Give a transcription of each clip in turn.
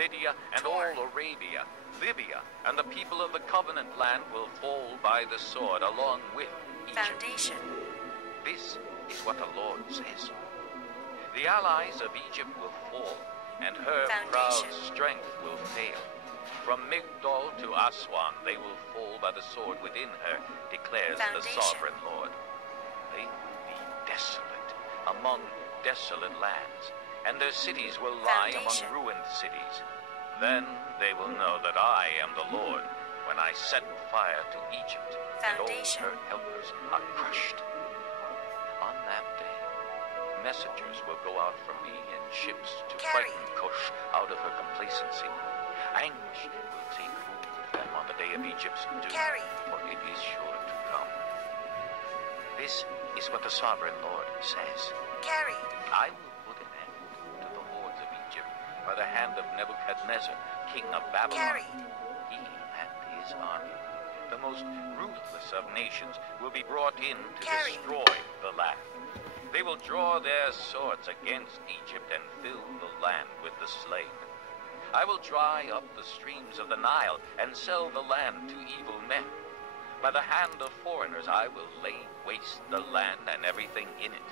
Lydia and all Arabia, Libya and the people of the covenant land will fall by the sword along with Egypt. Foundation. This is what the Lord says. The allies of Egypt will fall, and her proud strength will fail. From Migdol to Aswan, they will fall by the sword within her, declares the sovereign Lord. They will be desolate among desolate lands, and their cities will lie among ruined cities. Then they will know that I am the Lord, when I set fire to Egypt, and all her helpers are crushed. On that day, messengers will go out from me in ships to frighten Cush out of her complacency. Anguish will take hold of them on the day of Egypt's doom, for it is sure to come. This is what the sovereign Lord says. I will put an end to the hordes of Egypt by the hand of Nebuchadnezzar, king of Babylon. He and his army, the most ruthless of nations, will be brought in to destroy the land. They will draw their swords against Egypt and fill the land with the slain. I will dry up the streams of the Nile and sell the land to evil men. By the hand of foreigners I will lay waste the land and everything in it.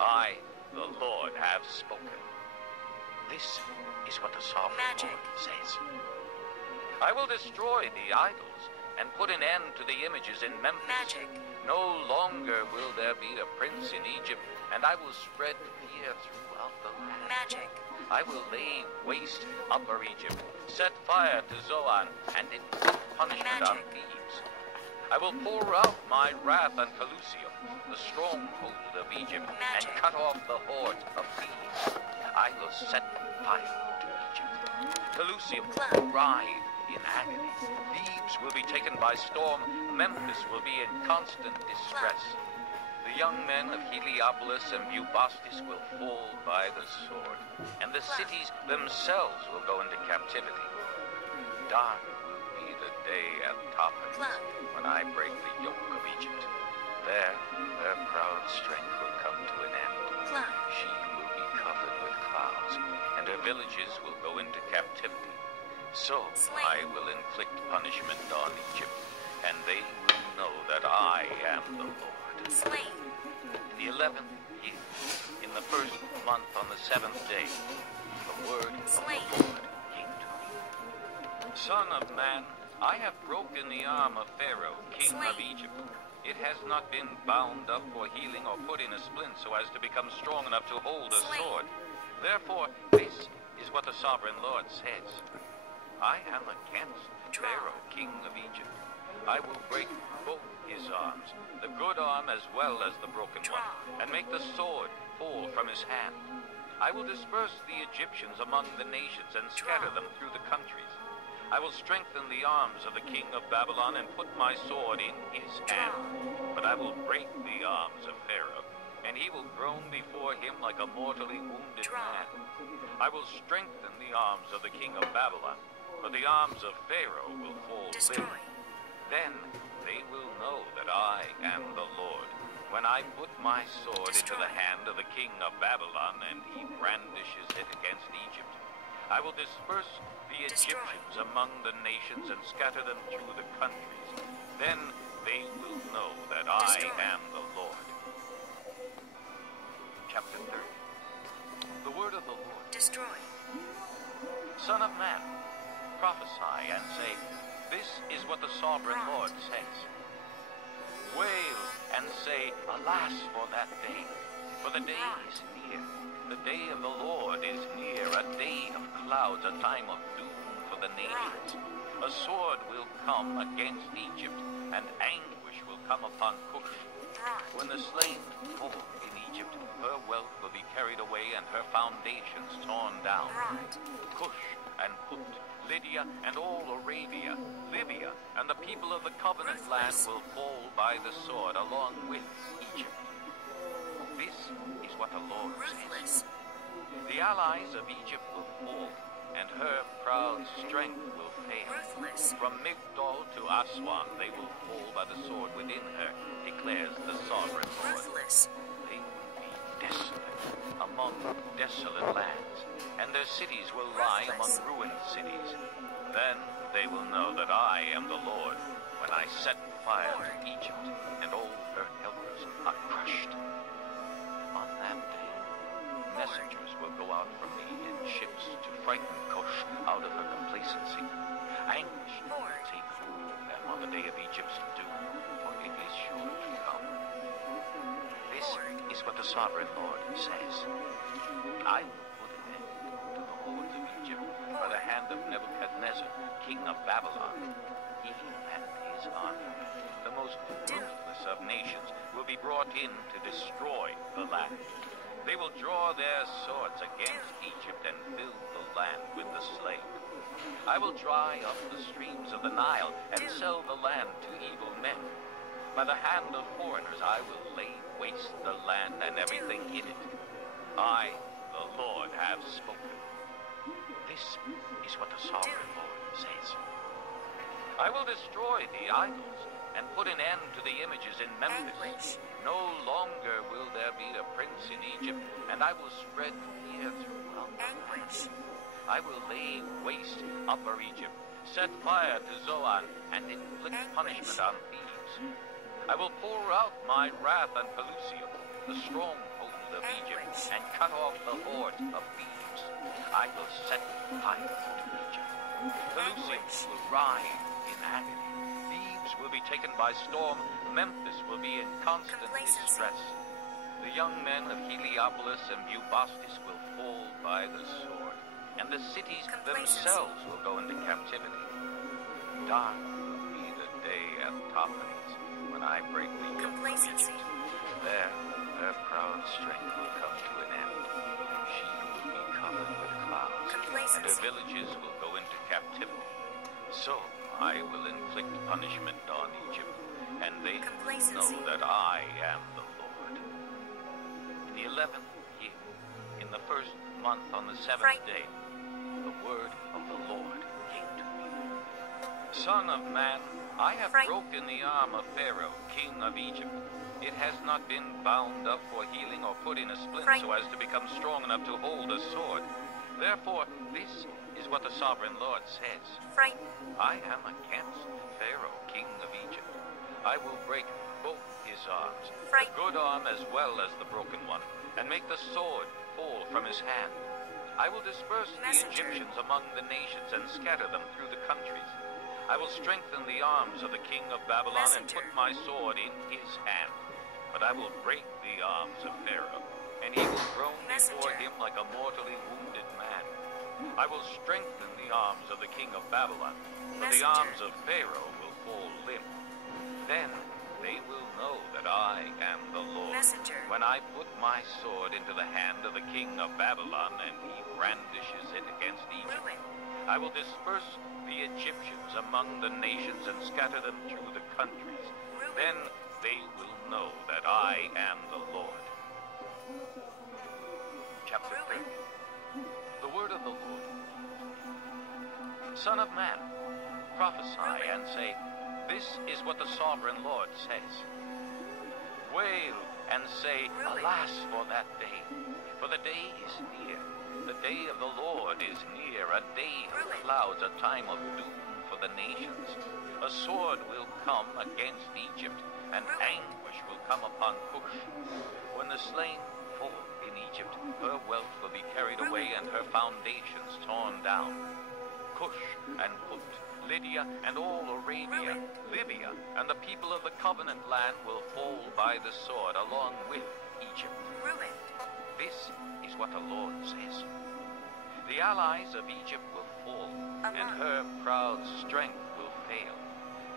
I, the Lord, have spoken. This is what the sovereign Lord says. I will destroy the idols and put an end to the images in Memphis. No longer will there be a prince in Egypt, and I will spread fear throughout the land. I will lay waste Upper Egypt, set fire to Zoan, and inflict punishment on Thebes. I will pour out my wrath on Pelusium, the stronghold of Egypt, and cut off the hordes of Thebes. I will set fire to Egypt. Pelusium will writhe in agony. Thebes will be taken by storm. Memphis will be in constant distress. The young men of Heliopolis and Bubastis will fall by the sword, and the cities themselves will go into captivity. Dark will be the day at Taphis, when I break the yoke of Egypt. There, her proud strength will come to an end. She will be covered with clouds, and her villages will go into captivity. So I will inflict punishment on Egypt, and they will know that I am the Lord. In the 11th year, in the first month on the 7th day, the word of the Lord came to me. Son of man, I have broken the arm of Pharaoh, king of Egypt. It has not been bound up for healing or put in a splint so as to become strong enough to hold a sword. Therefore, this is what the sovereign Lord says. I am against Pharaoh, king of Egypt. I will break both his arms, the good arm as well as the broken one, and make the sword fall from his hand. I will disperse the Egyptians among the nations and scatter them through the countries. I will strengthen the arms of the king of Babylon and put my sword in his hand. But I will break the arms of Pharaoh, and he will groan before him like a mortally wounded man. I will strengthen the arms of the king of Babylon, but the arms of Pharaoh will fall limp. Then they will know that I am the Lord, when I put my sword into the hand of the king of Babylon, and he brandishes it against Egypt. I will disperse the Egyptians among the nations and scatter them through the countries. Then they will know that I am the Lord. Chapter 30. The word of the Lord. Son of man, prophesy and say, this is what the sovereign Lord says. Wail and say, alas for that day, for the day is near. The day of the Lord is near, a day of clouds, a time of doom for the nations. A sword will come against Egypt, and anguish will come upon Cush. When the slain fall in Egypt, her wealth will be carried away and her foundations torn down. Cush and Put, Lydia and all Arabia, Libya and the people of the covenant land will fall by the sword along with Egypt. This is what the Lord says. The allies of Egypt will fall, and her proud strength will fail. From Migdol to Aswan they will fall by the sword within her, declares the sovereign Lord. They will be desolate among desolate lands, and their cities will lie among ruined cities. Then they will know that I am the Lord, when I set fire to Egypt, and all her helpers are crushed. On that day, messengers will go out from me in ships to frighten Cush out of her complacency. Anguish will take hold of them on the day of Egypt's doom, for it is sure to come. This is what the sovereign Lord says. I will put an end to the hordes of Egypt by the hand of Nebuchadnezzar, king of Babylon. He and his army, the most ruthless of nations, will be brought in to destroy the land. They will draw their swords against Egypt and fill the land with the slain. I will dry up the streams of the Nile and sell the land to evil men. By the hand of foreigners I will lay waste the land and everything in it. I, the Lord, have spoken. This is what the sovereign Lord says. I will destroy the idols and put an end to the images in Memphis. No longer will there be a prince in Egypt, and I will spread fear throughout the land. I will lay waste Upper Egypt, set fire to Zoan, and inflict punishment on Thebes. I will pour out my wrath on Pelusium, the stronghold of Egypt, and cut off the hordes of Thebes. I will set fire to Egypt. Pelusium will writhe in agony. Thebes will be taken by storm. Memphis will be in constant distress. The young men of Heliopolis and Bubastis will fall by the sword, and the cities themselves will go into captivity. Dark will be the day at Tophanies, when I break the yoke of Egypt. There, her proud strength will come to an end. She will be covered with clouds, and her villages will go into captivity. So I will inflict punishment on Egypt, and they will know that I am the Lord. In the 11th year, in the first month on the 7th day, the word of the Lord came to me. Son of man, I have broken the arm of Pharaoh, king of Egypt. It has not been bound up for healing or put in a splint so as to become strong enough to hold a sword. Therefore, this is what the sovereign Lord says. I am against Pharaoh, king of Egypt. I will break both his arms, the good arm as well as the broken one, and make the sword fall from his hand. I will disperse the Egyptians among the nations and scatter them through the countries. I will strengthen the arms of the king of Babylon and put my sword in his hand. But I will break the arms of Pharaoh, and he will groan before him like a mortally wounded man. I will strengthen the arms of the king of Babylon, but the arms of Pharaoh will fall limp. Then they will know that I am the Lord. When I put my sword into the hand of the king of Babylon, and he brandishes it against Egypt, I will disperse the Egyptians among the nations and scatter them through the countries. Then they will know that I am the Lord. Chapter 3. The word of the Lord. Son of man, prophesy and say, this is what the sovereign Lord says. Wail and say, alas for that day, for the day is near. The day of the Lord is near, a day of clouds, a time of doom for the nations. A sword will come against Egypt, and anguish will come upon Cush. When the slain fall in Egypt, her wealth will be carried away and her foundations torn down. Cush and Put, Lydia and all Arabia, Libya and the people of the covenant land will fall by the sword along with Egypt. This is what the Lord says. The allies of Egypt will fall, and her proud strength will fail.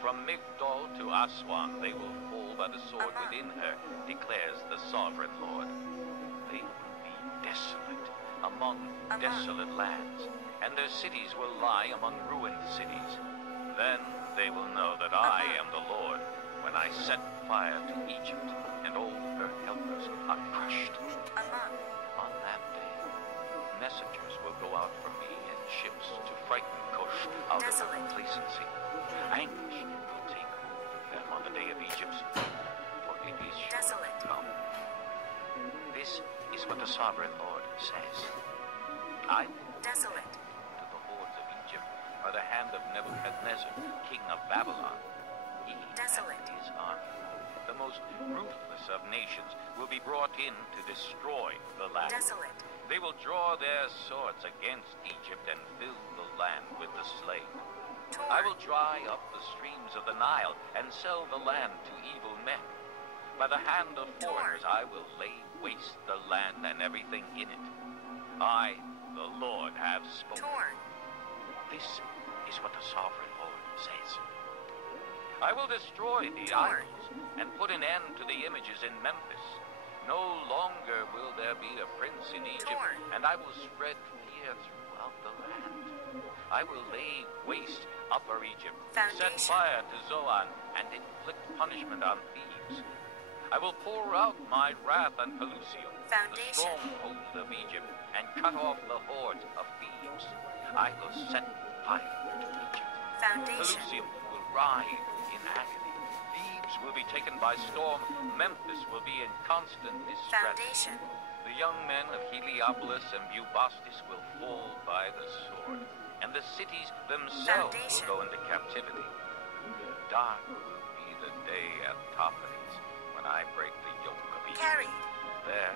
From Migdol to Aswan they will fall by the sword within her, declares the sovereign Lord. They will be desolate among desolate lands, and their cities will lie among ruined cities. Then they will know that I am the Lord, when I set fire to Egypt, and all her helpers are crushed. On that day, messengers will go out from me in ships to frighten Cush out of her complacency. Anguish will take hold of them on the day of Egypt's doom, for it is sure to come. This what the sovereign Lord says. I Desolate. to the hordes of Egypt by the hand of Nebuchadnezzar, king of Babylon. He Desolate. and his army, the most ruthless of nations, will be brought in to destroy the land. Desolate. They will draw their swords against Egypt and fill the land with the slain. Torn. I will dry up the streams of the Nile and sell the land to evil men. By the hand of foreigners I will lay waste the land and everything in it. I, the Lord, have spoken. Torn. This is what the sovereign Lord says. I will destroy the Torn. idols and put an end to the images in Memphis. No longer will there be a prince in Egypt, Torn. and I will spread fear throughout the land. I will lay waste Upper Egypt, set Foundation. fire to Zoan, and inflict punishment on Thebes. I will pour out my wrath on Pelusium, the Foundation. stronghold of Egypt, and cut off the hordes of Thebes. I will set fire to Egypt. Foundation. Pelusium will writhe in agony. Thebes will be taken by storm. Memphis will be in constant distress. Foundation. The young men of Heliopolis and Bubastis will fall by the sword, and the cities themselves Foundation. will go into captivity. Dark will be the day at Tophades, when I break the yoke of Egypt. Carried. There,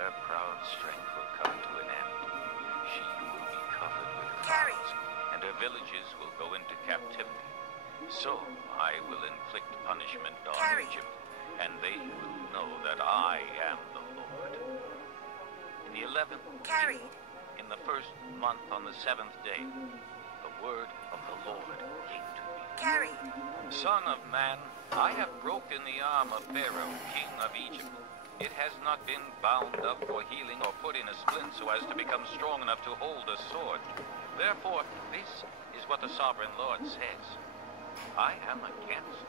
her proud strength will come to an end. She will be covered with Carried. clouds, and her villages will go into captivity. So I will inflict punishment on Carried. Egypt, and they will know that I am the Lord. In the 11th Carried. in the first month on the 7th day, the word of the Lord came to me. Carried. Son of man, I have broken the arm of Pharaoh, king of Egypt. It has not been bound up for healing or put in a splint so as to become strong enough to hold a sword. Therefore, this is what the sovereign Lord says. I am against